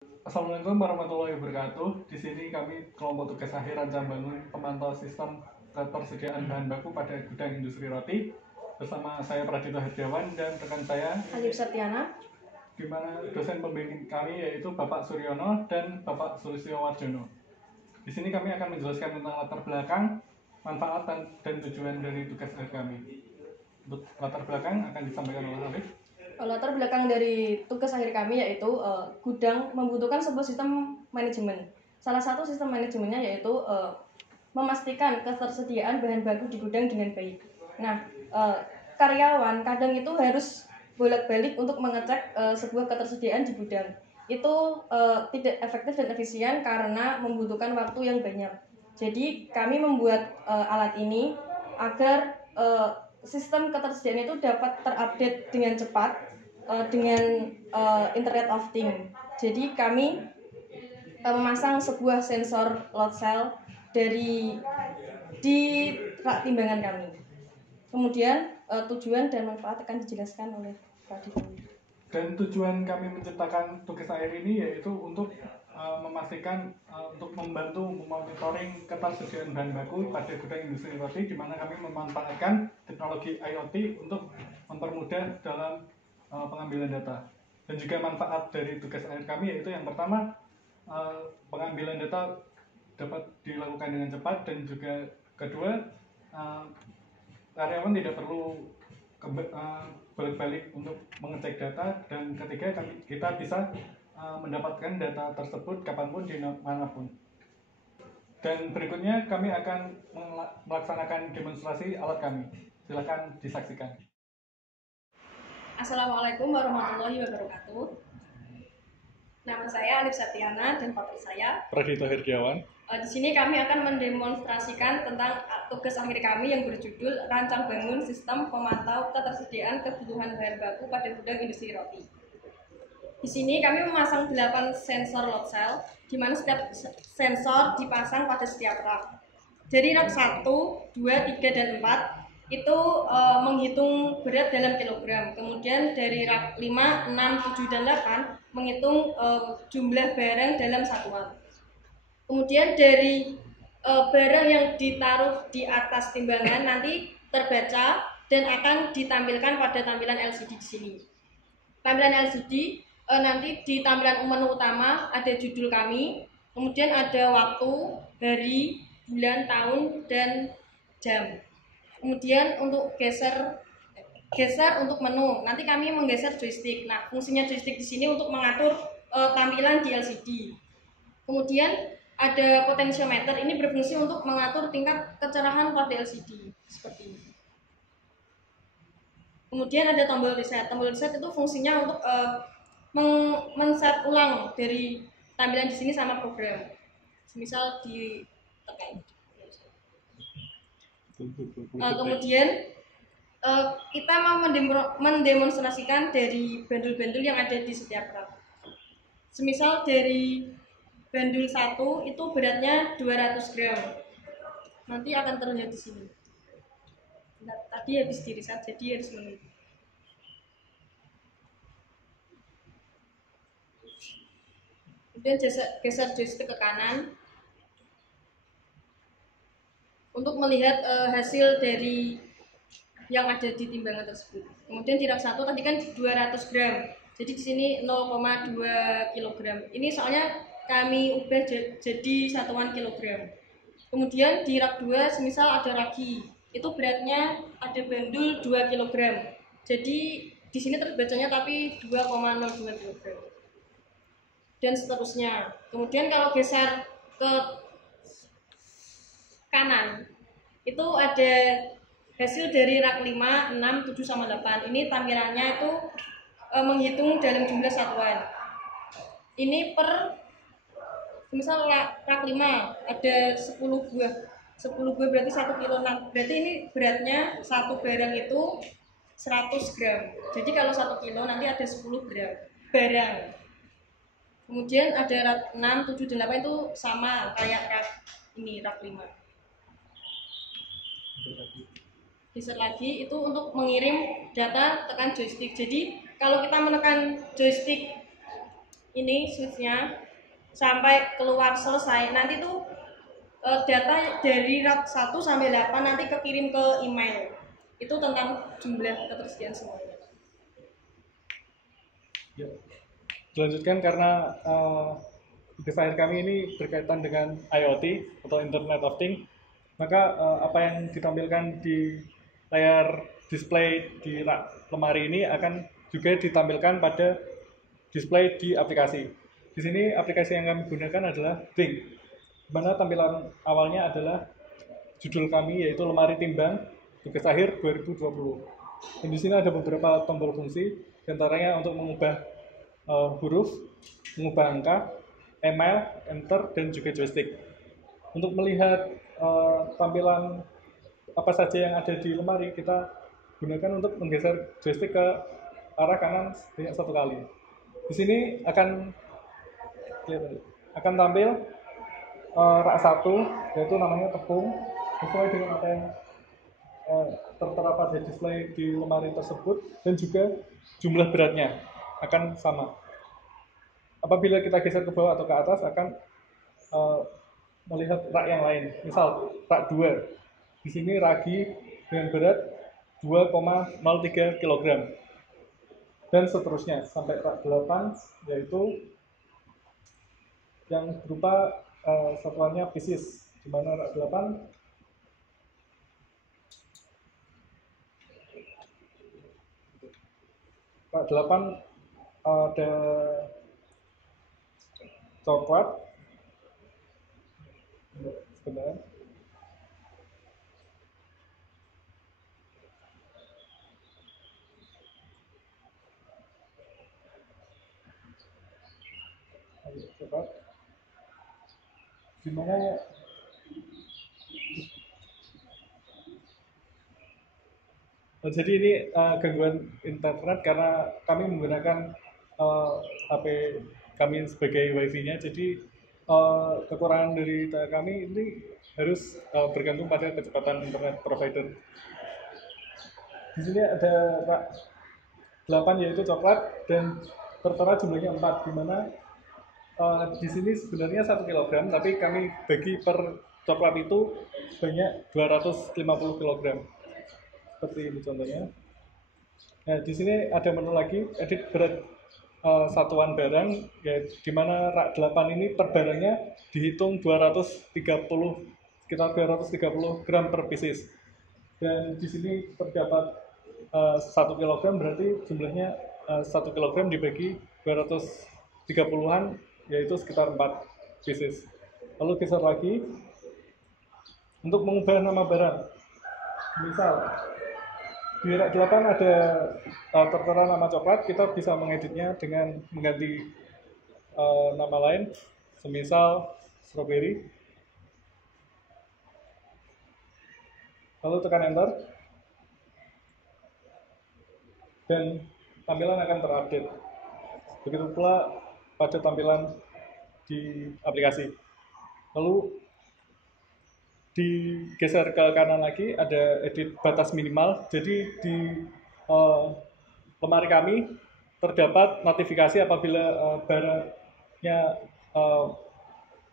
Assalamualaikum warahmatullahi wabarakatuh. Di sini kami kelompok tugas akhir Rancang Bangun pemantau sistem ketersediaan bahan baku pada gudang industri roti bersama saya Pradito Herdiawan dan rekan saya Alif Satyana, di mana dosen pembimbing kami yaitu Bapak Suryono dan Bapak Sulistyo Warjono. Di sini kami akan menjelaskan tentang latar belakang, manfaat dan tujuan dari tugas akhir kami. Untuk latar belakang akan disampaikan oleh Alif. latar belakang dari tugas akhir kami yaitu gudang membutuhkan sebuah sistem manajemen. Salah satu sistem manajemennya yaitu memastikan ketersediaan bahan baku di gudang dengan baik. Nah, karyawan kadang itu harus bolak-balik untuk mengecek sebuah ketersediaan di gudang. Itu tidak efektif dan efisien karena membutuhkan waktu yang banyak. Jadi kami membuat alat ini agar sistem ketersediaan itu dapat terupdate dengan cepat dengan Internet of Things. Jadi kami memasang sebuah sensor load cell di rak timbangan kami. Kemudian tujuan dan manfaat akan dijelaskan oleh Pak Dito. Dan tujuan kami menciptakan tugas akhir ini yaitu untuk memastikan untuk membantu memonitoring ketersediaan bahan baku pada gudang industri roti, di mana kami memanfaatkan teknologi IoT untuk mempermudah dalam pengambilan data. Dan juga manfaat dari tugas akhir kami yaitu yang pertama, pengambilan data dapat dilakukan dengan cepat, dan juga kedua, karyawan tidak perlu balik-balik untuk mengecek data, dan ketiga kita bisa mendapatkan data tersebut kapanpun di manapun. Dan berikutnya kami akan melaksanakan demonstrasi alat kami. Silakan disaksikan. Assalamualaikum warahmatullahi wabarakatuh. Nama saya Alif Satyana dan partner saya Pradito Herdiawan. Di sini kami akan mendemonstrasikan tentang tugas akhir kami yang berjudul Rancang Bangun Sistem Pemantau Ketersediaan Kebutuhan Bahan Baku pada Gudang Industri Roti. Di sini kami memasang 8 sensor load cell, di mana setiap sensor dipasang pada setiap rak. Jadi rak 1, 2, 3, dan 4 itu menghitung berat dalam kilogram. Kemudian dari rak 5, 6, 7, dan 8 menghitung jumlah barang dalam satuan. Kemudian dari barang yang ditaruh di atas timbangan nanti terbaca dan akan ditampilkan pada tampilan LCD di sini. Tampilan LCD nanti di tampilan menu utama ada judul kami, kemudian ada waktu, hari, bulan, tahun, dan jam. Kemudian untuk geser untuk menu, nanti kami menggeser joystick. Nah, fungsinya joystick di sini untuk mengatur tampilan di LCD. Kemudian ada potentiometer, ini berfungsi untuk mengatur tingkat kecerahan pada LCD seperti ini. Kemudian ada tombol reset. Tombol reset itu fungsinya untuk men-set ulang dari tampilan di sini sama program. Misal ditekan. Kemudian kita mau mendemonstrasikan dari bandul-bandul yang ada di setiap rak. Semisal dari bandul 1 itu beratnya 200 gram. Nanti akan terlihat di sini. Nah, tadi habis diriset, jadi harus menunggu. Kemudian geser joystick ke kanan untuk melihat hasil dari yang ada di timbangan tersebut. Kemudian di rak 1 tadi kan 200 gram. Jadi di sini 0,2 kg. Ini soalnya kami ubah jadi satuan kilogram. Kemudian di rak 2 semisal ada ragi. Itu beratnya ada bandul 2 kg. Jadi di sini terbacanya tapi 2,02 kg. Dan seterusnya. Kemudian kalau geser ke kanan, itu ada hasil dari rak 5, 6, 7, sama 8. Ini tampilannya itu menghitung dalam jumlah satuan. Ini per misal rak 5 ada 10 buah. 10 buah berarti 1 kilo. Berarti ini beratnya satu barang itu 100 gram. Jadi kalau 1 kilo nanti ada 10 gram barang. Kemudian ada rak 6, 7, dan 8 itu sama kayak rak ini, rak 5. Geser lagi itu untuk mengirim data, tekan joystick. Jadi kalau kita menekan joystick ini switchnya sampai keluar selesai, nanti tuh data dari rak 1 sampai 8 nanti kekirim ke email. Itu tentang jumlah ketersediaan semuanya. Ya. Dilanjutkan karena tugas akhir kami ini berkaitan dengan IoT atau Internet of Things, maka apa yang ditampilkan di layar display di rak lemari ini akan juga ditampilkan pada display di aplikasi. Di sini aplikasi yang kami gunakan adalah Bing, di mana tampilan awalnya adalah judul kami yaitu lemari timbang tugas akhir 2020. Dan di sini ada beberapa tombol fungsi, diantaranya untuk mengubah huruf, mengubah angka, email, enter, dan juga joystick. Untuk melihat tampilan apa saja yang ada di lemari, kita gunakan untuk menggeser joystick ke arah kanan sebanyak 1 kali. Di sini akan tampil rak 1, yaitu namanya tepung, sesuai dengan apa yang tertera pada display di lemari tersebut, dan juga jumlah beratnya akan sama. Apabila kita geser ke bawah atau ke atas akan melihat rak yang lain. Misal rak 2, di sini ragi dengan berat 2,03 kg, dan seterusnya sampai rak 8, yaitu yang berupa satuannya pieces, di mana rak 8 ada coklat, sebentar, coklat, dimana jadi ini gangguan internet karena kami menggunakan HP kami sebagai wifi-nya, jadi kekurangan dari kami ini harus bergantung pada kecepatan internet provider. Di sini ada rak 8 yaitu coklat, dan tertera jumlahnya 4, di mana di sini sebenarnya 1 kg, tapi kami bagi per coklat itu banyak 250 kg. Seperti ini contohnya. Nah, di sini ada menu lagi, edit berat satuan barang, ya, di mana rak 8 ini per barangnya dihitung sekitar 230 gram per pieces. Dan di sini terdapat 1 kg, berarti jumlahnya 1 kg dibagi 230-an, yaitu sekitar 4 pieces. Lalu geser lagi untuk mengubah nama barang. Misal di rak 8 ada tertera nama coklat, kita bisa mengeditnya dengan mengganti nama lain, semisal strawberry. Lalu tekan enter, dan tampilan akan terupdate. Begitu pula pada tampilan di aplikasi. Lalu digeser ke kanan lagi, ada edit batas minimal. Jadi di lemari kami terdapat notifikasi apabila barangnya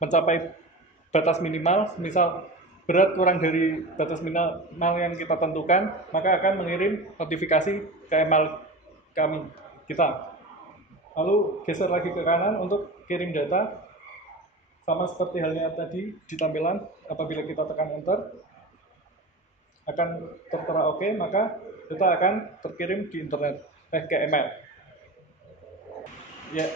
mencapai batas minimal, misal berat kurang dari batas minimal yang kita tentukan, maka akan mengirim notifikasi ke email kita. Lalu geser lagi ke kanan untuk kirim data. Sama seperti halnya tadi di tampilan, apabila kita tekan enter akan tertera OK, maka data akan terkirim di internet, ke email. Ya,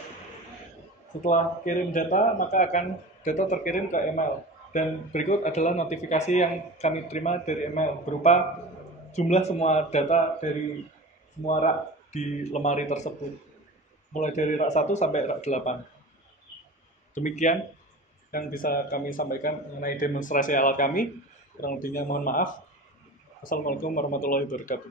setelah kirim data, maka akan data terkirim ke email. Dan berikut adalah notifikasi yang kami terima dari email, berupa jumlah semua data dari semua rak di lemari tersebut, mulai dari rak 1 sampai rak 8. Demikian yang bisa kami sampaikan mengenai demonstrasi alat kami. Kurang lebihnya mohon maaf. Assalamualaikum warahmatullahi wabarakatuh.